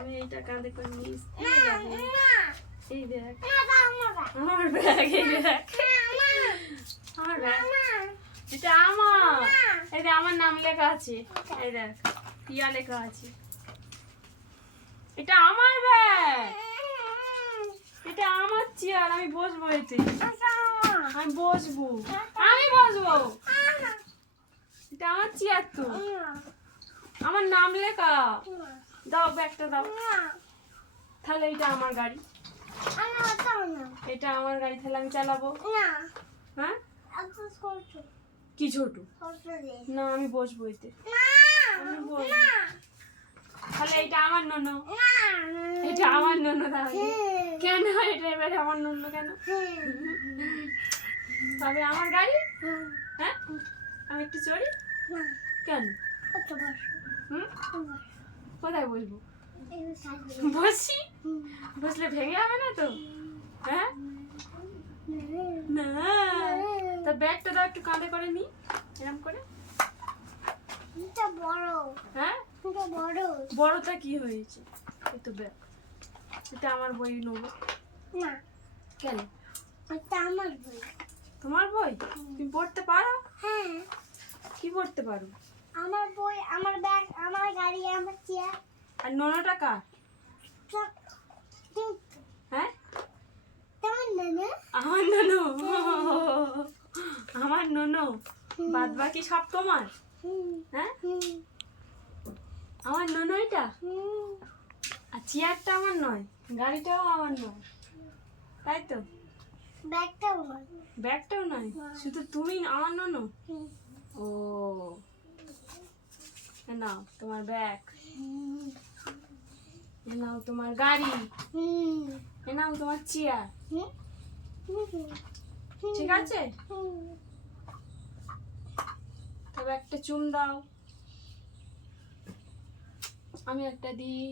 আমি এইটা কাঁধে করে নিস। এই দেখ আমার ব্যাগ, এই দেখ আমার ব্যাগ, এটা আমার, এই দেখ আমার নাম লেখা আছে, এই দেখ টিয়া লেখা আছে। এটা আমার ব্যাগ, এটা আমার চেয়ার, আমি বসবো এতে, আমি বসবো, আমি বসবো, এটা আমার চেয়ার তো, আমার নাম লেখা। দাও ব্যাগটা দাও। তাহলে এটা আমার গাড়ি, এটা আমার গাড়ি, তাহলে আমি চালাবো। হ্যাঁ কি ছোট না, আমি বসবো এতে, আমি বসবো। তাহলে এটা আমার ননো, এটা আমার ননো। তাহলে কেন এটা এবারে আমার ননো কেন? তবে আমার গাড়ি। হ্যাঁ আমি একটু চড়ি কেন? কোথায় বসবো? বসি, বসলে ভেঙে যাবে না তো? হ্যাঁ না, তা ব্যাগটা দাও একটু কাঁধে করে নি, এরকম করে। হ্যাঁ বড়টা কি হয়েছে? এই তো ব্যাগ, এটা আমার বই নেবো না কেন? এটা আমার বই। তোমার বই? তুমি পড়তে পারো? হ্যাঁ। কি পড়তে পারো? আমার বই, আমার ব্যাগ, আমার গাড়ি, আমার চেয়ার। আর ননোটা কার? হ্যাঁ তোমার ননো। আমার ননো, আমার ননো, বাদ বাকি সব তোমার। হ্যাঁ আমার ননো এটা, আর চেয়ারটা আমার নয়, গাড়িটাও আমার নয়, তাই তো? ব্যাগটাও নয়, ব্যাগটাও নয়, শুধু তুমি আমার ননো। ও নাও তোমার ব্যাগ, এ নাও তোমার গাড়ি, এ নাও তোমার চেয়ার। ঠিক আছে, তবে একটা চুম দাও, আমি একটা দিই।